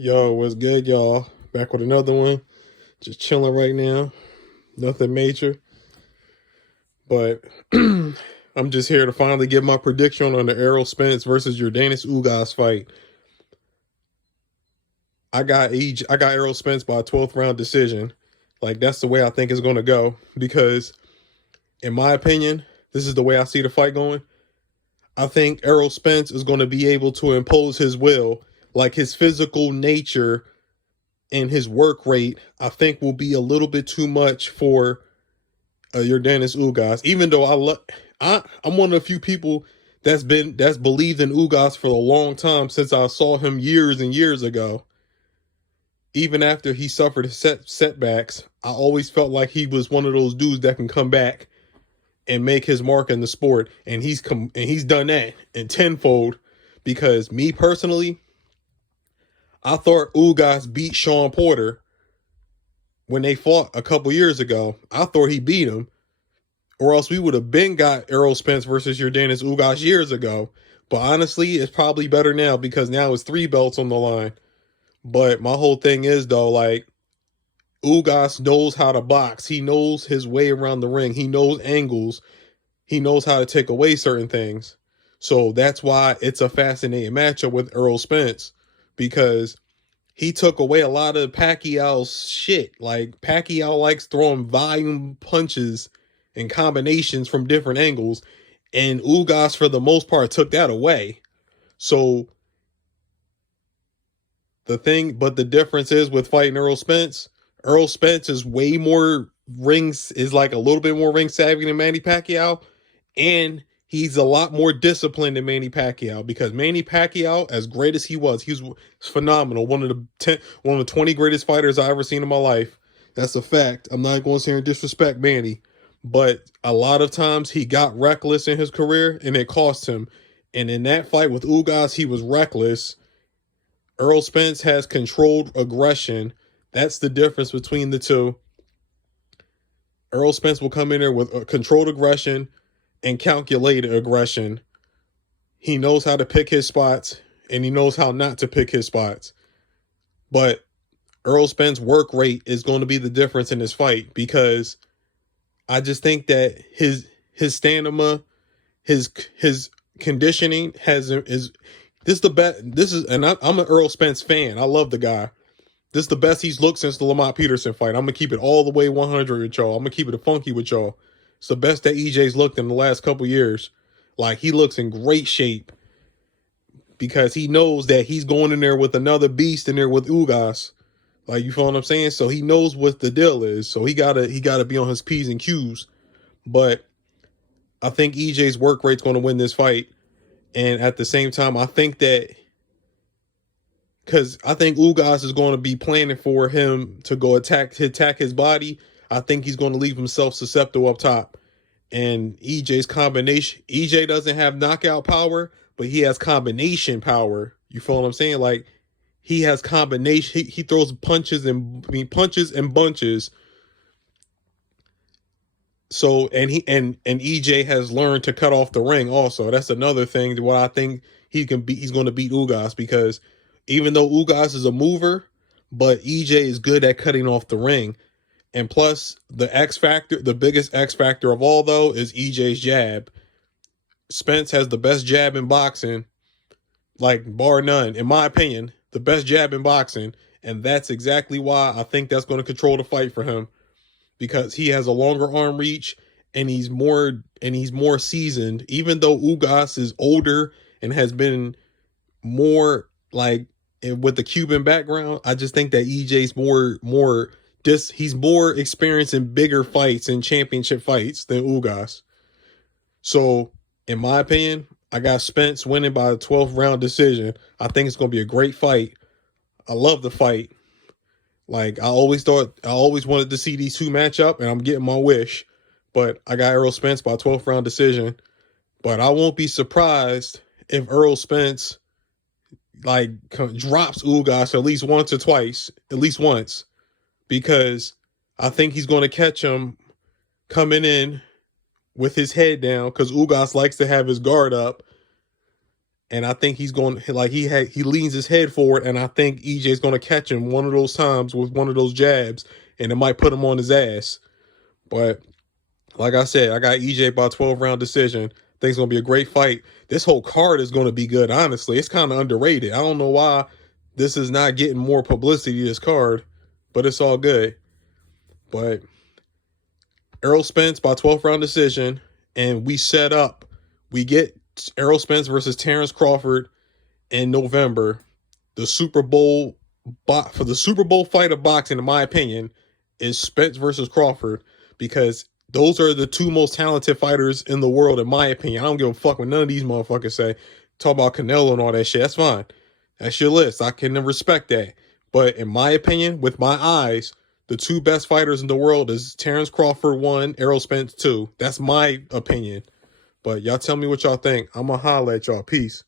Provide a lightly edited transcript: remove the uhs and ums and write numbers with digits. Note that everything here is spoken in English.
Yo, what's good, y'all? Back with another one. Just chilling right now. Nothing major. But I'm just here to finally give my prediction on the Errol Spence versus Jordanis Ugas fight. I got Errol Spence by a 12th round decision. Like, that's the way I think it's gonna go. Because in my opinion, this is the way I see the fight going. I think Errol Spence is gonna be able to impose his will, like his physical nature and his work rate, I think will be a little bit too much for Jordanis Ugas. Even though I'm one of the few people that's believed in Ugas for a long time since I saw him years and years ago. Even after he suffered setbacks, I always felt like he was one of those dudes that can come back and make his mark in the sport, and he's done that in tenfold. Because me personally, I thought Ugas beat Sean Porter when they fought a couple years ago. I thought he beat him, or else we would have been got Errol Spence versus Jordanis Ugas years ago. But honestly, it's probably better now because now it's 3 belts on the line. But my whole thing is, though, like, Ugas knows how to box. He knows his way around the ring. He knows angles. He knows how to take away certain things. So that's why it's a fascinating matchup with Errol Spence, because he took away a lot of Pacquiao's shit. Like, Pacquiao likes throwing volume punches and combinations from different angles, and Ugas, for the most part, took that away. So the difference is with fighting Errol Spence is way more is like a little bit more ring savvy than Manny Pacquiao, and he's a lot more disciplined than Manny Pacquiao, because Manny Pacquiao, as great as he was phenomenal. One of the 20 greatest fighters I ever seen in my life. That's a fact. I'm not going to sit here and disrespect Manny, but a lot of times he got reckless in his career and it cost him. And in that fight with Ugas, he was reckless. Errol Spence has controlled aggression. That's the difference between the two. Errol Spence will come in there with controlled aggression and calculated aggression. He knows how to pick his spots, and he knows how not to pick his spots. But Errol Spence's work rate is going to be the difference in this fight, because I just think that his stamina, his conditioning is this the best. And I'm an Errol Spence fan. I love the guy. This is the best he's looked since the Lamont Peterson fight. I'm gonna keep it all the way 100 with y'all. I'm gonna keep it funky with y'all. It's the best that EJ's looked in the last couple years. Like, he looks in great shape, because he knows that he's going in there with another beast in there with Ugas. Like, you feel what I'm saying? So he knows what the deal is. So he gotta be on his P's and Q's. But I think EJ's work rate's going to win this fight. And at the same time, I think that, because I think Ugas is going to be planning for him to go attack his body. I think he's going to leave himself susceptible up top. And EJ doesn't have knockout power, but he has combination power. You feel what I'm saying? Like, he has combination. He throws punches and bunches. So, and EJ has learned to cut off the ring also. That's another thing. What I think he's going to beat Ugas, because even though Ugas is a mover, but EJ is good at cutting off the ring. And plus, the biggest X factor of all, though, is EJ's jab. Spence has the best jab in boxing, like, bar none, in my opinion, the best jab in boxing. And that's exactly why I think that's going to control the fight for him, because he has a longer arm reach, and he's more seasoned. Even though Ugas is older and has been more, like, with the Cuban background, I just think that EJ's he's more experienced in bigger fights and championship fights than Ugas. So, in my opinion, I got Spence winning by a 12th round decision. I think it's going to be a great fight. I love the fight. Like, I always wanted to see these two match up, and I'm getting my wish. But I got Errol Spence by 12th round decision. But I won't be surprised if Errol Spence, like, drops Ugas at least once or twice, at least once, because I think he's going to catch him coming in with his head down, because Ugas likes to have his guard up, And I think he's going, like, he leans his head forward, and I think EJ's going to catch him one of those times with one of those jabs, and it might put him on his ass. But like I said, I got EJ by 12-round decision. I think it's going to be a great fight. This whole card is going to be good, honestly. It's kind of underrated. I don't know why this is not getting more publicity, this card, but it's all good. But Errol Spence by 12th-round decision, and we set up. We get Errol Spence versus Terrence Crawford in November. The Super Bowl for the Super Bowl fight of boxing, in my opinion, is Spence versus Crawford, because those are the two most talented fighters in the world, in my opinion. I don't give a fuck what none of these motherfuckers say. Talk about Canelo and all that shit. That's fine. That's your list. I can respect that. But in my opinion, with my eyes, the two best fighters in the world is Terrence Crawford 1, Errol Spence 2. That's my opinion. But y'all tell me what y'all think. I'm going to holler at y'all. Peace.